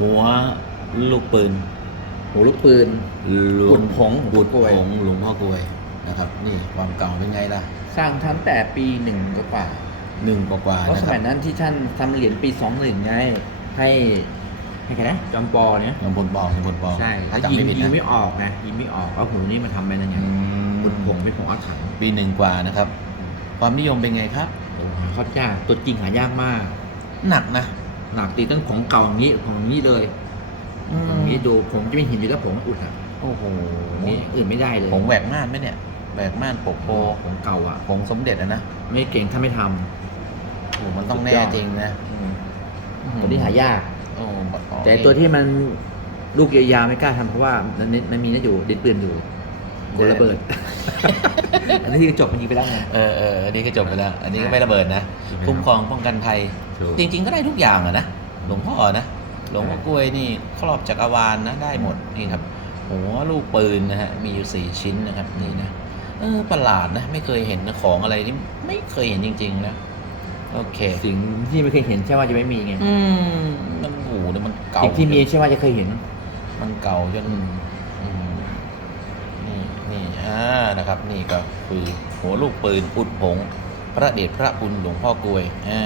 หัวลูกปืนหัวลูกปืนหลวบุงญผงบุญหลวงพ่อกล้วยผงหลวงพ่อกลวยนะครับ นี่ความเก่าเป็นไงล่ะ สร้างทั้งแต่ปีหนึ่งกว่าหนึ่งกว่าๆเพราะนะสครัมับยนั้นที่ท่านทำเหรียญปีสองหนึ่งไงให้ให้ใครนะจอมปอเนี่ยยังพลปองยังพลปองใช่ถ้าแล้วจำยิงไม่ผิดยิงนะไม่ออกไงยิงไม่ออกเอาหูนี่มาทำไปนั่นไงอืมบุญผงเป็นผงอาถรรพ์ปีหนึ่งกว่านะครับ ความนิยมเป็นไงครับโอ้โหเขายากตัวจริงหายากมาก หนักนะ หนักตีตั้งของเก่าอย่างนี้ของอย่างนี้เลยอืมอย่างนี้ดูผมจะไม่เห็นอยู่แล้วผมอุดอะโอ้โหอย่างนี้อื่นไม่ได้เลยผงแหวกม่านไหมเนี่ยแหวกม่านปกโพของเก่าอะผงสมเด็จอะนะไม่เก่งถ้าไม่ทโอ้โหมันต้องแน่สุดยอดจริงนะำตัวนี้หายากโอ้บักอ๋อแต่ตัวที่มันลูกยาวๆไม่กล้าทำเพราะว่ามันมันมีนั่นอยู่ดินปืนอยู่ โดนระเบิด อันนี้ที่จบมันยิงไปแล้วไง เออเอออันนี้ก็จบไปแล้ว อันนี้ก็ไม่ระเบิดนะไม่ระเบิดคุ้มครองป้องกันภัย ถูก จริง ๆ ก็ได้ทุกอย่างอะนะ หลวงพ่อนะ หลวงพ่อกล้วยนี่ครอบจักรวาลนะ ได้หมดนี่ครับหัวลูกปืนนะฮะ มีอยู่สี่ชิ้นนะครับนี่นะ เออประหลาดนะ ไม่เคยเห็นนะของอะไรที่ไม่เคยเห็นจริง ๆ นะ โอเค สิ่งที่ไม่เคยเห็นใช่ว่าจะไม่มีไงอืมมันโอ้โหเนี่ยมันเก่าสิ่งที่มีใช่ว่าจะเคยเห็น มันเก่าจน อืมนี่นี่อ่า นะครับ นี่ก็คือหัวลูกปืนอุดผง พระเดชพระคุณหลวงพ่อกลวยอ่า